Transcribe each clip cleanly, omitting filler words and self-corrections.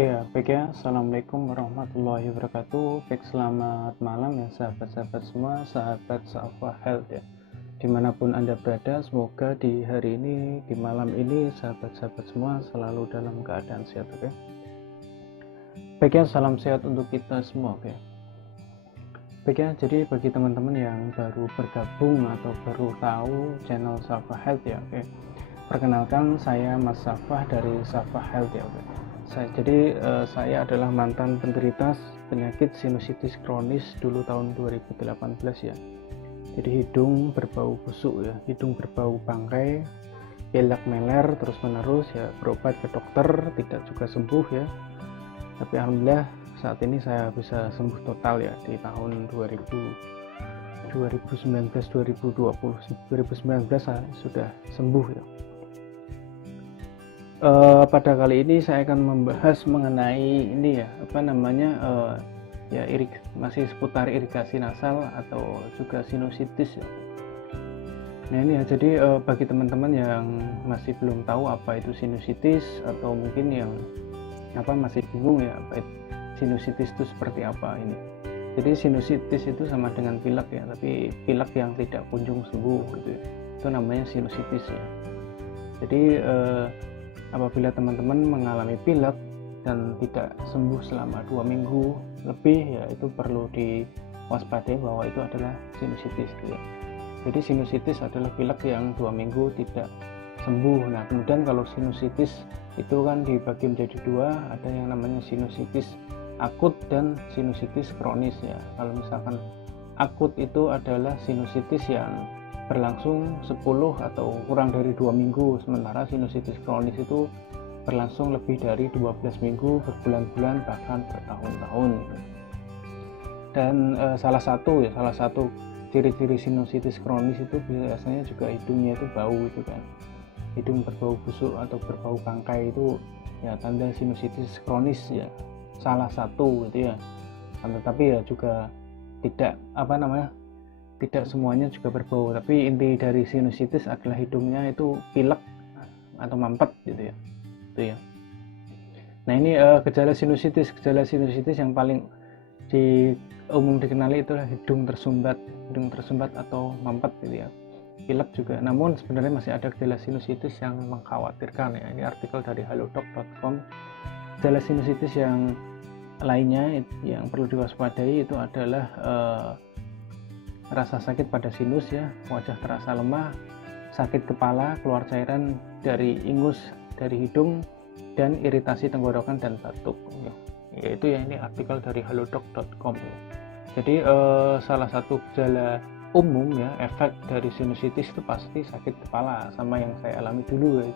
Ya, baik ya. Assalamualaikum warahmatullahi wabarakatuh. Baik, selamat malam ya sahabat-sahabat semua, sahabat Safa Health ya. Dimanapun Anda berada, semoga di hari ini, di malam ini, sahabat-sahabat semua selalu dalam keadaan sehat, oke? Baik ya, salam sehat untuk kita semua, oke? Baik ya, jadi bagi teman-teman yang baru bergabung atau baru tahu channel Safa Health ya, oke? Perkenalkan, saya Mas Safah dari Safa Health ya, oke? Saya adalah mantan penderita penyakit sinusitis kronis dulu tahun 2018 ya. Jadi hidung berbau busuk ya, hidung berbau bangkai, pilek meler terus menerus ya, berobat ke dokter tidak juga sembuh ya. Tapi alhamdulillah saat ini saya bisa sembuh total ya di tahun 2019 saya sudah sembuh ya. Pada kali ini saya akan membahas mengenai ini ya, masih seputar irigasi nasal atau juga sinusitis ya. Nah ini ya, jadi bagi teman-teman yang masih belum tahu apa itu sinusitis atau mungkin yang masih bingung ya apa itu sinusitis itu seperti apa ini. Jadi sinusitis itu sama dengan pilek ya, tapi pilek yang tidak kunjung sembuh gitu ya. Itu namanya sinusitis ya. Jadi apabila teman-teman mengalami pilek dan tidak sembuh selama 2 minggu lebih ya, itu perlu diwaspadai bahwa itu adalah sinusitis ya. Jadi sinusitis adalah pilek yang 2 minggu tidak sembuh. Nah kemudian kalau sinusitis itu kan dibagi menjadi dua, ada yang namanya sinusitis akut dan sinusitis kronis ya. Kalau misalkan akut itu adalah sinusitis yang berlangsung 10 atau kurang dari 2 minggu, sementara sinusitis kronis itu berlangsung lebih dari 12 minggu, berbulan-bulan, bahkan bertahun-tahun. Dan salah satu ciri-ciri sinusitis kronis itu biasanya juga hidungnya itu bau itu kan, hidung berbau busuk atau berbau bangkai, itu ya tanda sinusitis kronis ya, salah satu gitu ya. Tetapi ya juga tidak semuanya juga berbau, tapi inti dari sinusitis adalah hidungnya itu pilek atau mampet gitu ya. Itu ya. Nah ini gejala sinusitis yang paling umum dikenali itulah hidung tersumbat atau mampet gitu ya. Pilek juga. Namun sebenarnya masih ada gejala sinusitis yang mengkhawatirkan ya. Ini artikel dari halodoc.com. Gejala sinusitis yang lainnya yang perlu diwaspadai itu adalah rasa sakit pada sinus ya, wajah terasa lemah, sakit kepala, keluar cairan dari ingus dari hidung, dan iritasi tenggorokan dan batuk ya. Yaitu ya, ini artikel dari halodoc.com. Jadi salah satu gejala umum ya, efek dari sinusitis itu pasti sakit kepala, sama yang saya alami dulu ya.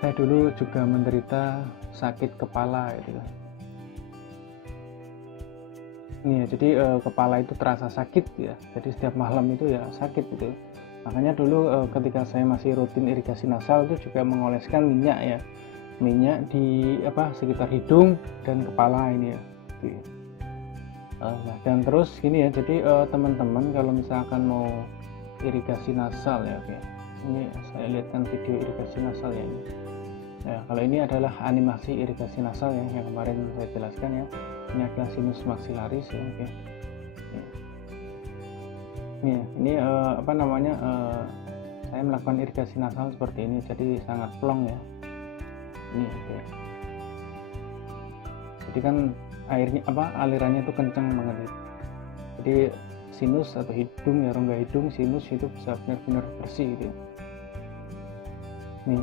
Saya dulu juga menderita sakit kepala gitu ya. Nih ya, jadi kepala itu terasa sakit ya, jadi setiap malam itu ya sakit gitu. Makanya dulu ketika saya masih rutin irigasi nasal itu juga mengoleskan minyak di sekitar hidung dan kepala ini ya. Nah, dan terus gini ya, jadi teman-teman kalau misalkan mau irigasi nasal ya, oke, ini saya lihatkan video irigasi nasal ya ini. Nah, kalau ini adalah animasi irigasi nasal ya, yang kemarin saya jelaskan ya. Ini adalah sinus maxillaris ya, oke. Ini saya melakukan irigasi nasal seperti ini, jadi sangat plong ya. Ini oke. Jadi kan alirannya itu kencang banget. Jadi sinus atau hidung ya, rongga hidung, sinus itu bisa benar-benar bersih gitu. Nih.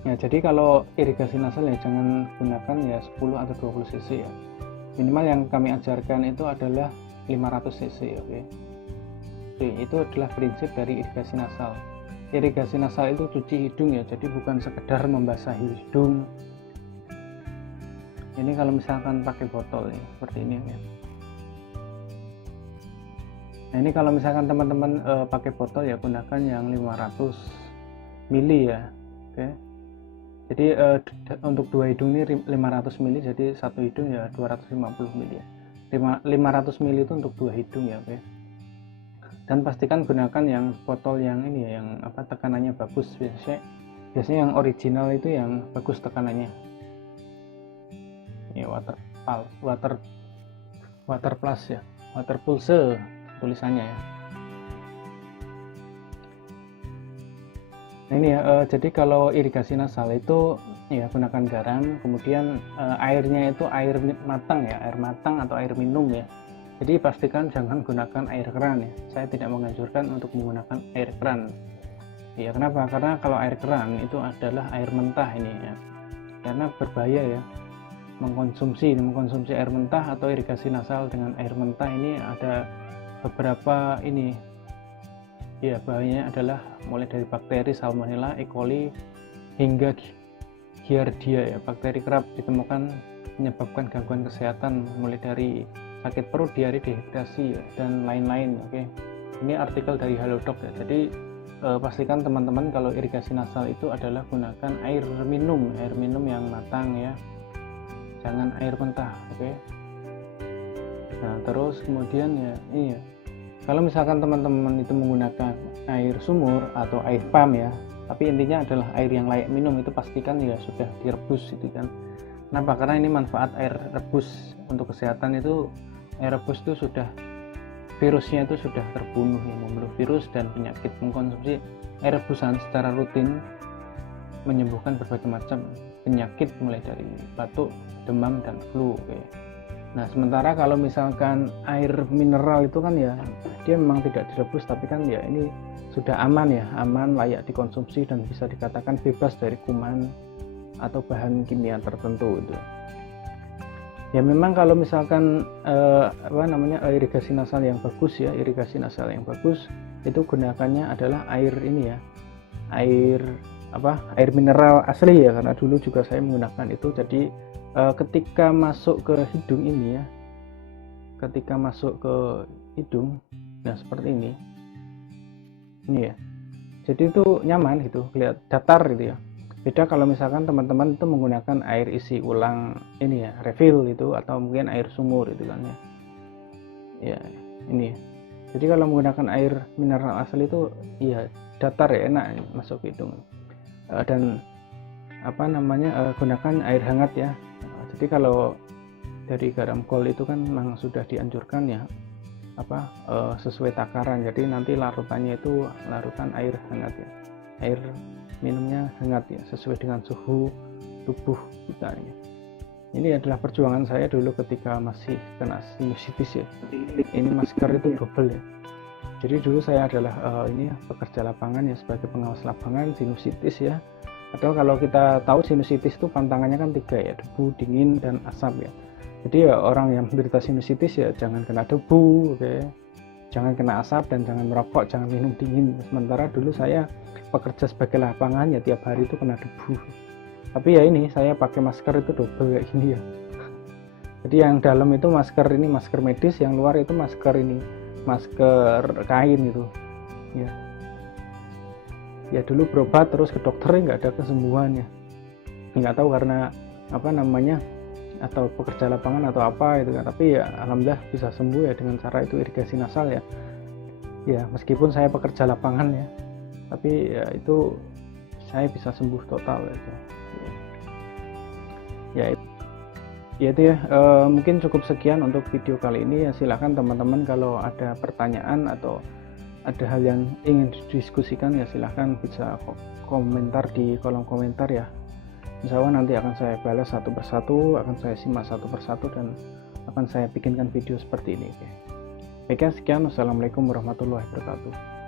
Ya, jadi kalau irigasi nasal ya jangan gunakan ya 10 atau 20 cc ya. Minimal yang kami ajarkan itu adalah 500 cc, oke. Itu adalah prinsip dari irigasi nasal. Irigasi nasal itu cuci hidung ya, jadi bukan sekedar membasahi hidung. Ini kalau misalkan pakai botol ya, seperti ini ya. Nah ini kalau misalkan teman-teman pakai botol ya, gunakan yang 500 ml ya, oke. Jadi untuk dua hidung ini 500 ml, jadi satu hidung ya 250 ml ya. 500 ml itu untuk dua hidung ya, oke. Dan pastikan gunakan yang botol yang ini ya, yang tekanannya bagus. Biasanya yang original itu yang bagus tekanannya. water plus ya, water pulse tulisannya ya. Nah ini ya, jadi kalau irigasi nasal itu ya gunakan garam, kemudian airnya itu air matang ya, air matang atau air minum ya. Jadi pastikan jangan gunakan air keran ya. Saya tidak menganjurkan untuk menggunakan air keran. Ya kenapa? Karena kalau air keran itu adalah air mentah ini ya. Karena berbahaya ya. Mengkonsumsi air mentah atau irigasi nasal dengan air mentah ini ada beberapa ini ya, bahayanya adalah mulai dari bakteri Salmonella, E. coli hingga Giardia ya, bakteri kerap ditemukan menyebabkan gangguan kesehatan mulai dari sakit perut, diare, dehidrasi dan lain-lain. Oke. Ini artikel dari Halodoc ya. Jadi pastikan teman-teman kalau irigasi nasal itu adalah gunakan air minum yang matang ya. Jangan air mentah, oke. Nah, terus kemudian ya, iya. Kalau misalkan teman-teman itu menggunakan air sumur atau air pam ya, tapi intinya adalah air yang layak minum, itu pastikan ya sudah direbus itu kan. Kenapa? Karena ini manfaat air rebus untuk kesehatan itu, air rebus itu sudah virusnya itu sudah terbunuh ya, membunuh virus dan penyakit. Mengkonsumsi air rebusan secara rutin menyembuhkan berbagai macam penyakit mulai dari batuk, demam dan flu. Oke. Nah, sementara kalau misalkan air mineral itu kan ya dia memang tidak direbus, tapi kan ya ini sudah aman ya, aman, layak dikonsumsi dan bisa dikatakan bebas dari kuman atau bahan kimia tertentu itu. Ya memang kalau misalkan irigasi nasal yang bagus ya, irigasi nasal yang bagus itu gunakannya adalah air ini ya, air mineral asli ya, karena dulu juga saya menggunakan itu. Jadi ketika masuk ke hidung ini ya, ketika masuk ke hidung, nah seperti ini ya, jadi itu nyaman gitu, lihat datar gitu ya. Beda kalau misalkan teman-teman itu menggunakan air isi ulang ini ya, refill itu, atau mungkin air sumur itu kan ya. Ya ini. Jadi kalau menggunakan air mineral asli itu ya datar ya, enak masuk ke hidung. Dan gunakan air hangat ya. Jadi kalau dari garam kol itu kan memang sudah dianjurkan ya sesuai takaran. Jadi nanti larutannya itu larutan air hangat ya. Air minumnya hangat ya, sesuai dengan suhu tubuh kita ini. Ini adalah perjuangan saya dulu ketika masih kena sinusitis ya. Ini masker itu double ya. Jadi dulu saya adalah pekerja lapangan ya, sebagai pengawas lapangan sinusitis ya. Atau kalau kita tahu sinusitis itu pantangannya kan 3 ya, debu, dingin, dan asap ya. Jadi ya orang yang menderita sinusitis ya jangan kena debu, oke. Jangan kena asap dan jangan merokok, jangan minum dingin. Sementara dulu saya pekerja sebagai lapangan ya tiap hari itu kena debu. Tapi ya ini saya pakai masker itu double kayak gini ya. Jadi yang dalam itu masker ini masker medis, yang luar itu masker ini masker kain itu ya. Ya dulu berobat terus ke dokter nggak ada kesembuhan ya, nggak tahu karena atau pekerja lapangan atau apa itu kan. Tapi ya alhamdulillah bisa sembuh ya dengan cara itu irigasi nasal ya. Ya meskipun saya pekerja lapangan ya, tapi ya itu saya bisa sembuh total ya. Itu ya, mungkin cukup sekian untuk video kali ini ya. Silahkan teman-teman kalau ada pertanyaan atau ada hal yang ingin didiskusikan ya silahkan bisa komentar di kolom komentar ya. Insya Allah nanti akan saya balas satu persatu, akan saya simak satu persatu, dan akan saya bikinkan video seperti ini. Oke, sekian. Wassalamualaikum warahmatullahi wabarakatuh.